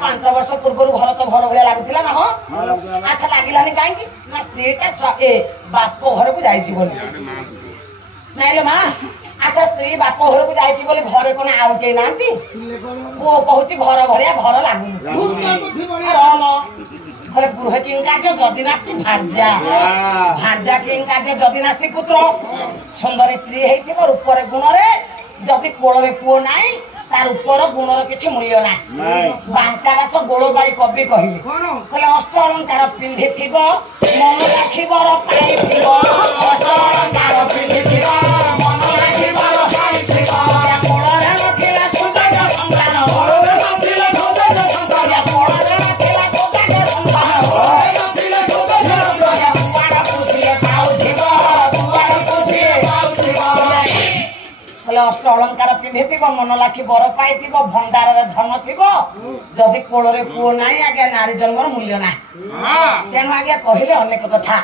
5 वर्ष पूर्व घर तो घर भाया लगुला ना हाँ अच्छा लगिलानी कहीं ना स्त्रीटा बाप घर को जाइए बोली नाई लो माँ अच्छा स्त्री बाप घर को जाइए बोली घरे कौन आउ के ना पुओ कहूँ घर भाया घर लगुनि घरे गृह किं कार्य जदि नास्ति भार्या भार्या किं कार्य जदि नास्ति पुत्र सुंदर स्त्री है रूपर गुण जदि कोल पुओ नाई तार ऊपर गुणर किछि मूल्य ना बांकारास गोलबाई कवि कहले अष्ट अलंकार पिंधिथिब मन राखिबर पाइथिब अष्ट अलंकार पिंधिथिब मन राखिबर पाइथिब कोलरे नथिला सुंदर संतान कोलरे नथिला सुंदर संतान कोलरे नथिला सुंदर संतान कोलरे नथिला सुंदर संतान दुआर पुछिए पाउथिब दुआर पुछिए पाउथिब अष्ट अलंकार पिंधिथिब मन लाखी बर पाइथिब भंडार धन थिब जदि कोଳରେ पुओ नाही आगे नारी जन्मर मूल्य ना तेणु आगे कहले अनेक कथा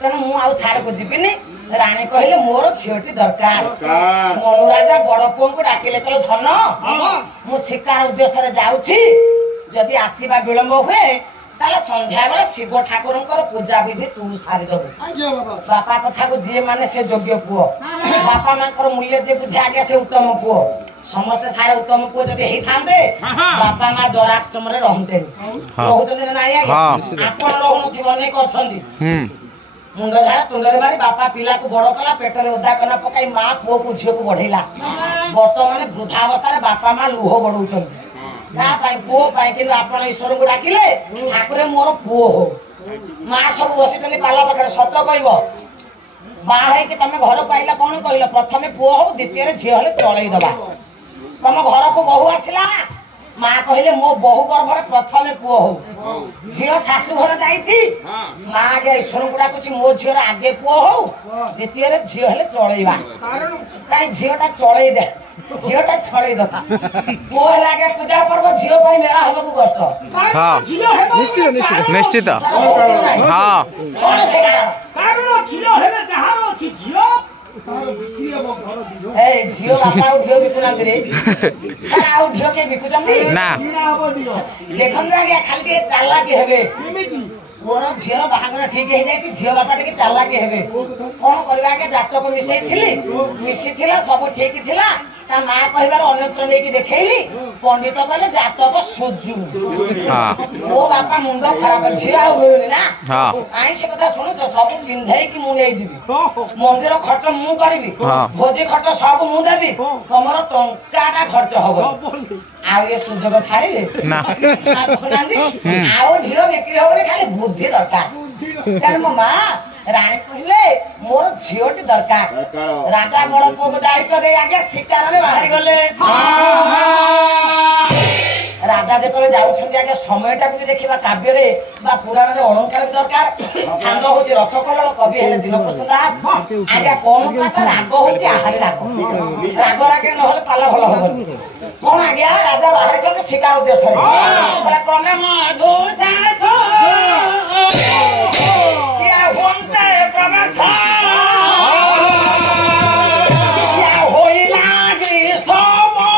तेणु मु आउ साड़ को जीविनी राणी कहले मोर झियोटी दरकार मनु राजा बड़ पुओ को डाकिले कहले धन मु शिकार उद्देश्य रे जाउछी जदि आसीबा विलंब हुए ताले संध्या बेला शिव ठाकुर पूजा विधि तू सारी दबु बापा कथा को जी माने से योग्य पुओ बापा मानकर मूल्य जे बुझे आगे से उत्तम पुओ समस्त सारे उत्तम पुओ जदि हेई थांदे बापा मां जराश्रम रे रहंते कहउचंदी ना आगे आपण रहउनथि अनेक अछंदी मुंड झाड़ तुंडरे मारी बापा पिला को बड़ कला पेटरे ओदा कना पकाई मां पुओ को झियो को बढ़ेला वर्तमान वृद्धावस्था रे बापा मां लुह गडउचंदी का पाई पुओ पाई कि आपण ईश्वर को डाकिले ठाकुरे मोर पुओ हो मां सब बसितनी पाला पाखरे सत कहबो बाहे कि तमे घर पाइला कोन कहला प्रथमे पुओ हो द्वितीय रे झियो हले चळई दबा तम घर को बहु आसिला मां कहले मो बहु गर्भ रे प्रथमे पुओ हो झियो सासु घर जाईची मां आगे ईश्वर को डाकुची मो झियो रे आगे पुओ हो द्वितीय रे झियो हले चळईबा काई झियोटा चळई दे झियोटा छळई दबा पुओ लागे पूजा पर्व झियो पाई मेला हबकु कष्ट हां निश्चित निश्चित निश्चित हां कोन से कारण झियो हेले जहार अछि झियो तार बिक्री अब घर दियो ए झियो बापा उठियो बिकुना रे तार आउ झियो के बिकुचंदी ना किना हबो दियो देखन जागे खाली के चाला के हेबे केमिति मोर झियो बाहागर ठीक हे जाई झियो बापा टिके चाला के हेबे कोन करबा के जातक मिसई थिला सब ठीक थिला ता मां कहबार अन्यत्र नै कि देखैली पंडित कहले जातक सुजु हां ओ बापा मुंड खराब झियो आ होइनी ना हां आइ से कथा सुनु सब पिंधै कि मु नै जीवी मंदिर खर्च मु करबी भोजी खर्च सब मु देबी तमरो टंकाटा खर्च हबो आ ये सुजग छाड़िबे ना आओ ढियो बिक्री होबले खाली बुद्धि दरकार कारण मो मां राणी कहले मोर झियोटी दरकार राजा बड़ पुओ को दायित्व दे आगे शिकार रे बाहर गले राजा जेतले जाउछन्ती आगे समयटा को देखिबा काव्य रे बा पुराण रे अलंकार दरकार छंद होची रसकलर कवि हेले दिनप्रस्थ दास आगे कोन भाषा राग होची आहारी राग रागे नहले पाला भलो होबो कोन आगे राजा बाहर चले शिकार उद्देश्य रे बड़ा क्रमे मधु सासो या होंते प्रमथा या होइला जी सोमो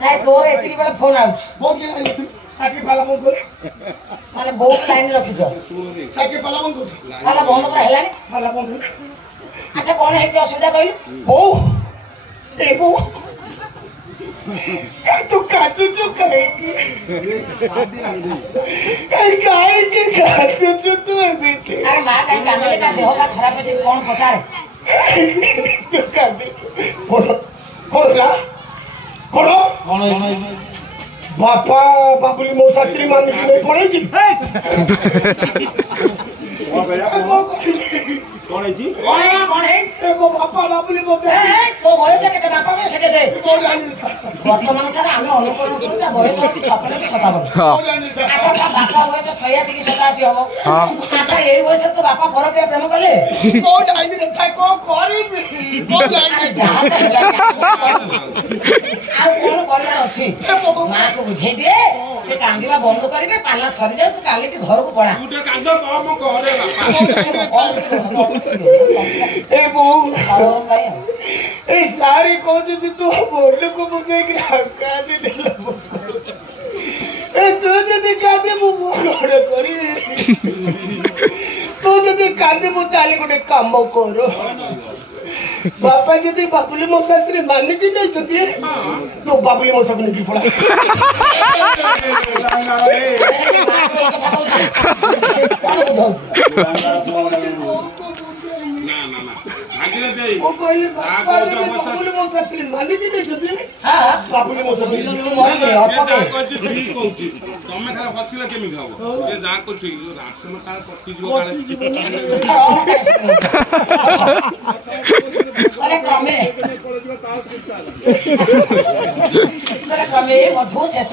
ନାଇଁ ତୋର ଏତିକି ବେଳେ ଫୋନ ଆଉଛି ମାନେ ବହୁତ ଲାଇନ ରଖିଛ ତାହେଲେ ବନ୍ଦ ପୁରା ହେଲାଣି। ଆଚ୍ଛା କଣ ହେଇଛି ଅସୁବିଧା କହିଲୁ? ତୁ କାଟୁଛୁ କାହିଁକି କାଟୁଛୁ ତୁ ଏମିତି? ଆରେ ମା କାହିଁ କାନ୍ଦିଲେ? ତା ଦେହ ପା ଖରାପ ଅଛି କଣ ପଚାରେ? ବାପା ବାବୁଲି ମୋ ସାଥିରେ ମାନିକି କଣ ହେଇଛି? କଣ ହେଇଛି? ମୋ ବାପା ବାବୁଲି ମୋ ତୋ ବୟସ କେତେ? ବାପା ବୟସ କେତେ? ବର୍ତ୍ତମାନ ସାରା ଆମେ ଅନୁକରଣ କରୁ ତା ବୟସ ହଉଛି 56 କି 57। ଆଚ୍ଛା ତା ବାପା ବୟସ 86 କି 87 ହବ। ଆଚ୍ଛା ଏଇ ବୟସରେ ତୋ ବାପା ପରକୀୟା ପ୍ରେମ କଲେ? କଣ କରିବି? ଆଉ କଣ କରିବାର ଅଛି? ମାଆକୁ ବୁଝେଇ ଦିଏ, ସେ କାନ୍ଦିବା ବନ୍ଦ କରିବେ, ପାଲା ସରିଯାଉ, ତୁ କାଲିକି ଘରକୁ ପଳା। ଏ ବୋଉ ଏଇ ସାରି କହୁଛନ୍ତି ତୁ ମନକୁ ପକେଇକି କାନ୍ଦି ଦେଲ। ତୁ ଯଦି କାନ୍ଦେ ମୁଁ କଣ କରିବି? ତୁ ଯଦି କାନ୍ଦିବୁ ତାହେଲେ ଗୋଟେ କାମ କର। ବାପା ଯଦି ବାବୁଲି ମୋ ସାଥିରେ ମାନିକି ଯାଇଛନ୍ତି ତୁ ବାବୁଲି ମୋ ସାଥେ ନେଇକି ପଳା। ତମେ ଖାଲି ହସିଲେ କେମିତି ହବ? ଯାହା କରୁଛି ରାସନ କାର୍ଡ କଟିଯିବ। ମଧୁ ଶେଷ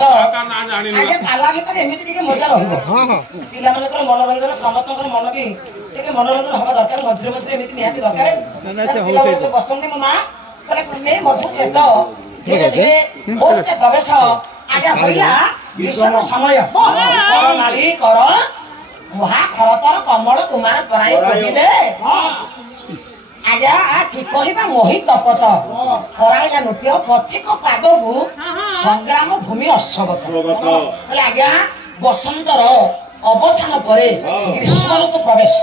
ପାଲା ଭିତରେ ଏମିତି ଟିକେ ମଜା ରହିବ। ପିଲାମାନଙ୍କର ମନୋରଞ୍ଜନ, ସମସ୍ତଙ୍କର ମନ ବି ଟିକେ ମନୋରଞ୍ଜନ ହବା ଦରକାର। ମଝିରେ ମଝିରେ ଏମିତି ନିହାତି ଦରକାର। ବସନ୍ତି ମୋ ମା କହିଲେ ମଧୁ ଶେଷ ଧୀରେ ଧୀରେ ବହୁତ ପ୍ରବେଶ ଆଜ୍ଞା ଭରିଲା ଗ୍ରୀଷ୍ମ ସମୟ ନାରୀ କର ମୁହା ଖରତର କମଳ କୁମାର ପରାଇ କହିଲେ ଆଜ୍ଞା କି କହିବା ମୋହି ତପତ କରାଇଲା ନୃତ୍ୟ ପଥିକ ପାଦକୁ ସଂଗ୍ରାମ ଭୂମି ଅଶ୍ୱବତ। ହେଲେ ଆଜ୍ଞା ବସନ୍ତର ଅବସାନ ପରେ ଗ୍ରୀଷ୍ମ ଋତୁ ପ୍ରବେଶ।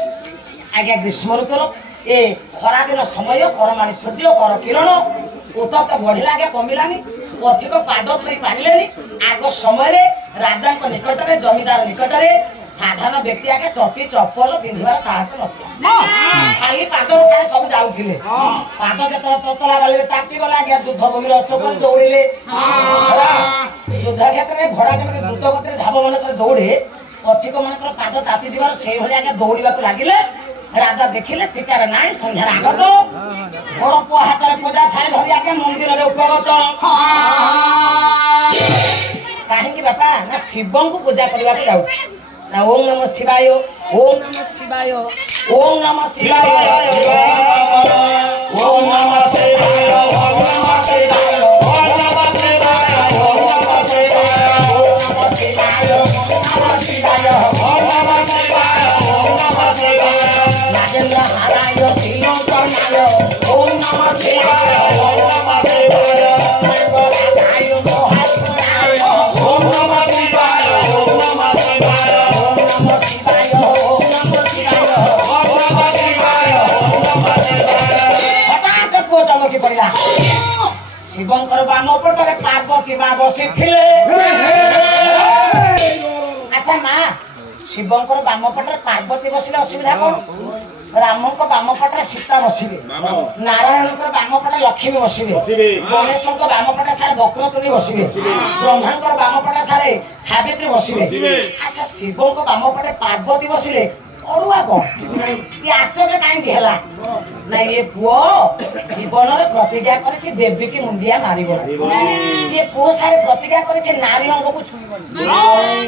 ଆଜ୍ଞା ଗ୍ରୀଷ୍ମ ଋତୁର ଏ ଖରାଦିନ ସମୟ କରମାଣି ସୂର୍ଯ୍ୟ କର କିରଣ ଉତ୍ତପ୍ତ ବଢିଲା ଆଜ୍ଞା କମିଲାନି। ପଥିକ ପାଦ ଧୋଇ ପାରିଲେନି। ଆଗ ସମୟରେ ରାଜାଙ୍କ ନିକଟରେ ଜମିଦାର ନିକଟରେ ସାଧାରଣ ବ୍ୟକ୍ତି ଆଜ୍ଞା ଚଟି ଚପଲ ପିନ୍ଧିବାର ସାହସ ନଥିଲା। ଖାଲି ପାଦରେ ସାରା ସବୁ ଯାଉଥିଲେ। ପାଦ ଯେତେବେଳେ ତତଲା ବାଲିରେ ତାତି ଗଲା ଆଜ୍ଞା ଯୁଦ୍ଧ ଭୂମିର ଅଶୋକ ଦୌଡ଼ିଲେ। ଯୁଦ୍ଧ କ୍ଷେତ୍ରରେ ଘୋଡା ଯେମିତି ଦ୍ରୁତ ଗତିରେ ଧାବ ମାନଙ୍କର ଦୌଡେ ପଥିକ ମାନଙ୍କର ପାଦ ତାତି ଯିବାର ସେଇଭଳି ଆଜ୍ଞା ଦୌଡିବାକୁ ଲାଗିଲେ। ରାଜା ଦେଖିଲେ ଶିକାର ନାହିଁ ସନ୍ଧ୍ୟାରେ ଆଗତ ବଡ ପୁଅ ହାତରେ ପୂଜା ଥାଳି ଧରି ଆଜ୍ଞା ମନ୍ଦିରରେ ଉପଗତ। କାହିଁକି ବାପା? ନା ଶିବଙ୍କୁ ପୂଜା କରିବାକୁ ଯାଉଛି। ନା ଓಂ ନମ ଶିବାୟ ଓಂ ନମ ଶିବାୟ ଓಂ ନମ ଶିବାୟ ଓಂ ନମ ଶିବାୟ ଓಂ ନମ ଶିବାୟ ଓಂ ନମ ଶିବାୟ ଓಂ ନମ ଶିବାୟ ଓಂ ନମ ଶିବାୟ ଓಂ ନମ ଶିବାୟ ଓಂ ନମ ଶିବାୟ ଓಂ ନମ ଶିବାୟ ନାଗେନ୍ଦ୍ର ହାରାୟ ତ୍ରିଲୋଚନାୟ ଓಂ ନମ ଶିବାୟ ଓಂ ନମ ଶିବାୟ ମଙ୍ଗଳାୟ ମହାଶିବାୟ ଓಂ ନମ ଶିବାୟ ଓಂ ନମ ଶିବାୟ ହଠାତ୍ ପୁଅ ଚମକି ପଡିଲା। ଶିବଙ୍କର ବାମ ପଟରେ ପାର୍ବତୀ ମା ବସିଥିଲେ। ଆଚ୍ଛା ମା ଶିବଙ୍କର ବାମ ପଟରେ ପାର୍ବତୀ ବସିଲେ ଅସୁବିଧା କଣ? ରାମଙ୍କ ବାମ ପଟରେ ସୀତା ବସିବେ, ନାରାୟଣଙ୍କର ବାମ ପଟେ ଲକ୍ଷ୍ମୀ ବସିବେ, ଗଣେଶଙ୍କ ବାମ ପଟେ ସାରେ ବକ୍ରତୁଣ୍ଡୀ ବସିବେ, ବ୍ରହ୍ମାଙ୍କର ବାମ ପଟେ ସାରେ ସାବିତ୍ରୀ ବସିବେ। ଆଚ୍ଛା ଶିବଙ୍କ ବାମ ପଟେ ପାର୍ବତୀ ବସିଲେ ଅଡୁଆ କଣ? ଏ ଆଶ୍ଚର୍ଯ୍ୟ କାହିଁକି ହେଲା? ନା ଏ ପୁଅ ଜୀବନରେ ପ୍ରତିଜ୍ଞା କରିଛି ଦେବୀକି ମୁଣ୍ଡିଆ ମାରିବ। ଇଏ ପୁଅ ସାରେ ପ୍ରତିଜ୍ଞା କରିଛି ନାରୀ ଅଙ୍ଗକୁ ଛୁଇଁବନି।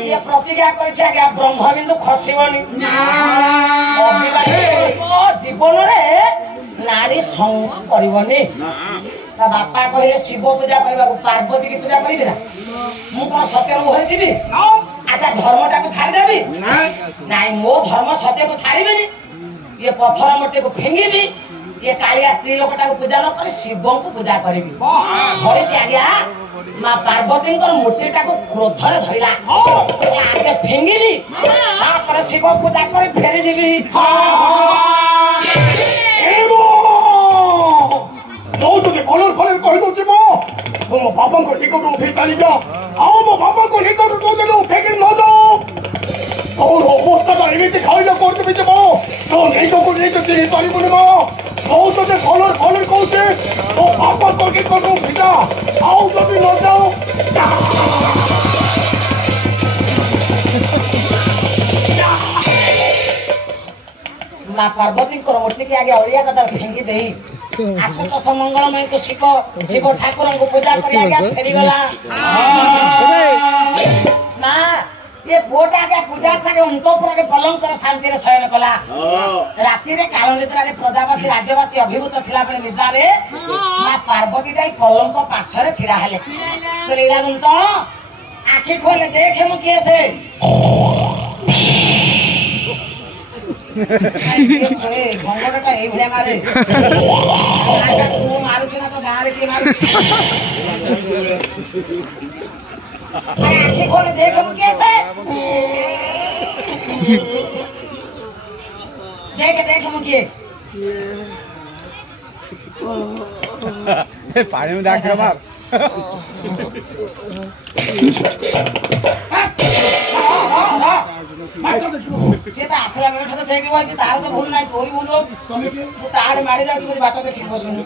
ଇଏ ପ୍ରତିଜ୍ଞା କରିଛି ଆଜ୍ଞା ବ୍ରହ୍ମବିନ୍ଦୁ ଖସିବନି। ଜୀବନରେ ନାରୀ ସଙ୍ଗ କରିବନି। ତା ବାପା କହିଲେ ଶିବ ପୂଜା କରିବାକୁ ପାର୍ବତୀ କି ପୂଜା କରିବି ନା? ମୁଁ କଣ ସତ୍ୟରୁ ଓହରିଯିବି? ଆଚ୍ଛା ଧର୍ମଟାକୁ ଛାଡ଼ିଦେବି? ନାଇଁ ମୋ ଧର୍ମ ସତ୍ୟକୁ ଛାଡ଼ିବିନି। ଇଏ ପଥର ମୂର୍ତ୍ତିକୁ ଫିଙ୍ଗିବି। ये कालिया स्त्री लोकटा पूजा न कर शिव को पूजा करिबी घरे आज्ञा मां पार्वती मूर्तिटा को क्रोध रे धइला आगे फेंगिबी तापर शिव पूजा कर फेरी दिबी तो तुझे कलर फलर कहि दउछि मो बाबा को टिकट उठे चली जा आओ मो बाबा को टिकट तो देलो फेंके न दो और अवस्था एमिति खाइला करते बिचे मो तो नहीं तो नहीं तो तेरी पानी बोले मो तो तुझे कलर फलर कहते तो बाबा को टिकट उठे जा आओ तो भी न जाओ मां पार्वती को मूर्ति के आगे ओलिया कदर फेंगी देई आशुतोष मंगलमय को शिव ठाकुर को पूजा करी आगे फेरी गला मां ये बोटा के पूजा सागे अंतपुर के पलंग कर शांति रे शयन कला राति रे काल निद्रा रे प्रजावासी राज्यवासी अभिभूत थिला बले निद्रा रे मां पार्वती जाई पलंग को पाछरे छिड़ा हेले लीला बंत आंखी खोले देखे मु कैसे भंगटा ए भले मारे तू मारू ना तो गारे के मारू अरे आंखें खोले देख हम कैसे देख हम के पानी में दाग मार सीता आसला में ठाकुर से के वाची तार तो भूल नहीं तोरी भूल हो तू ताड़ मारे जा तू बाटा देखि बसनु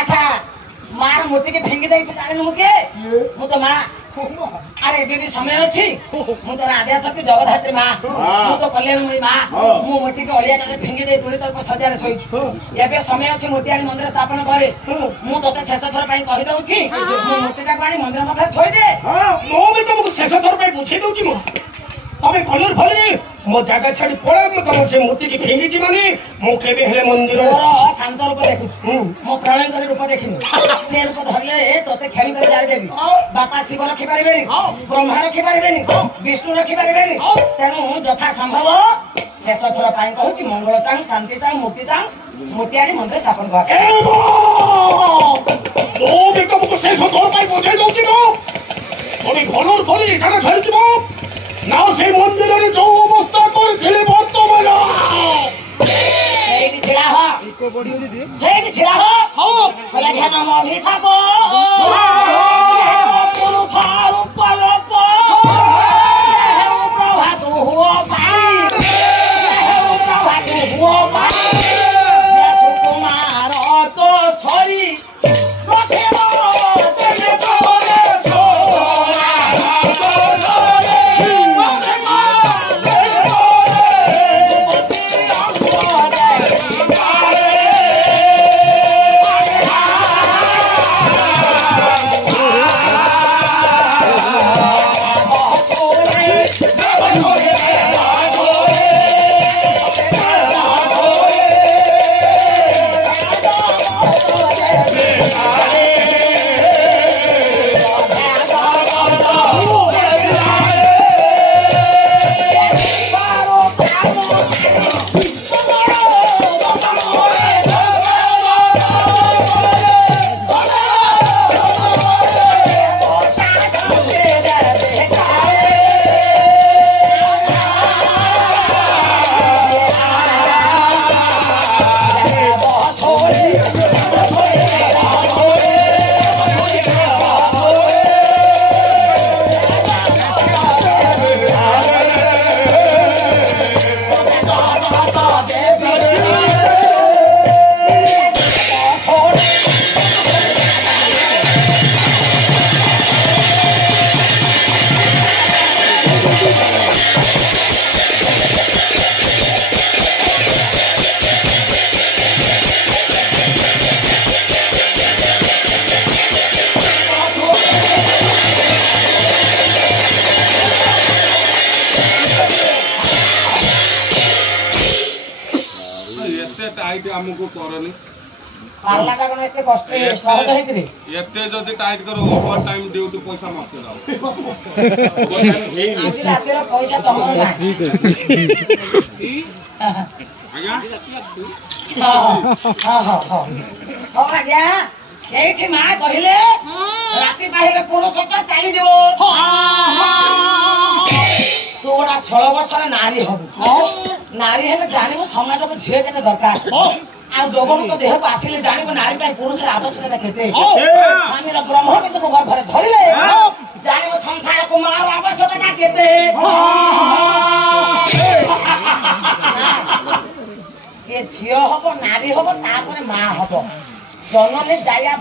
अच्छा मार मूर्ति के फेंगी दई तारे मुके मु तो मां अरे बेबी समय अछि मु तो राधा शक्ति जगधात्री मां मु तो कल्याणमयी मां मु मूर्ति के ओलिया के फेंगी दई तुली तो सजारे सोई एबे समय अछि मूर्ति आनी मंदिर स्थापन करे मु तते शेष थर पई कहि दउछि मु मूर्ति का पानी मंदिर मथे थोई दे हां मो भी तुमको शेष थर पई बुझे दउछि मो तमे कलर फले मो जागा छाड़ी पळा मो तम से मूर्ति की फेंगी छी माने मो केबे हेले मंदिर और शांत रूप देखु मो प्रलयंकर रूप देखिनु से रूप धरले तते खेणी कर जाय देबी बापा शिव रखि पारिबेनी ब्रह्मा रखि पारिबेनी विष्णु रखि पारिबेनी तेनु यथा संभव शेष थर पाई कहूची मंगल चांग शांति चांग मुक्ति चांग मूर्तियारी मंदिर स्थापन कर ओ बे तुमको शेष थर पाई बुझे दउछि मो ओनी कलर फले जागा छाड़ी छी मो ना से मंदिर रे जो अवस्था कर थिले वर्तमान सेठी छिड़ा हो इको बॉडी होली दे सेठी छिड़ा हो हां कले ध्यान म अभिशाप पुरुष रूप लोक प्रभा तू हो पाई प्रभा तू हो पाई या सुकुमार तो सरी रखे तेरे तोरे टाइट हमको करनी पार्लाटा कोन एते कष्ट सहज हेतिरे एते जदी टाइट करो ओवर टाइम ड्यूटी पैसा मत दाओ आज रातिर पैसा तमरो ना आगे ଆଜ୍ଞା ଏଇଠି ମା କହିଲେ ରାତି ପାହିଲେ ପୁରୁଷ ତ ଚାଲିଯିବ ତୁ ଗୋଟା 16 ବର୍ଷର ନାରୀ ହବୁ ନାରୀ ହେଲେ ଜାଣିବୁ ସମାଜକୁ ଝିଅ କେତେ ଦରକାର ଆଉ ଯୌବନ ତ ଦେହକୁ ଆସିଲେ ଜାଣିବୁ ନାରୀ ପାଇଁ ପୁରୁଷର ଆବଶ୍ୟକତା କେତେ ସ୍ୱାମୀର ବ୍ରହ୍ମ କିନ୍ତୁ ଗର୍ଭରେ ଧରିଲେ ଜାଣିବୁ ସଂସାରକୁ ମାର ଆବଶ୍ୟକତା କେତେ ଏ ଝିଅ ହବ ନାରୀ ହବ ତାପରେ ମା ହବ ଜନନୀ ଯାୟା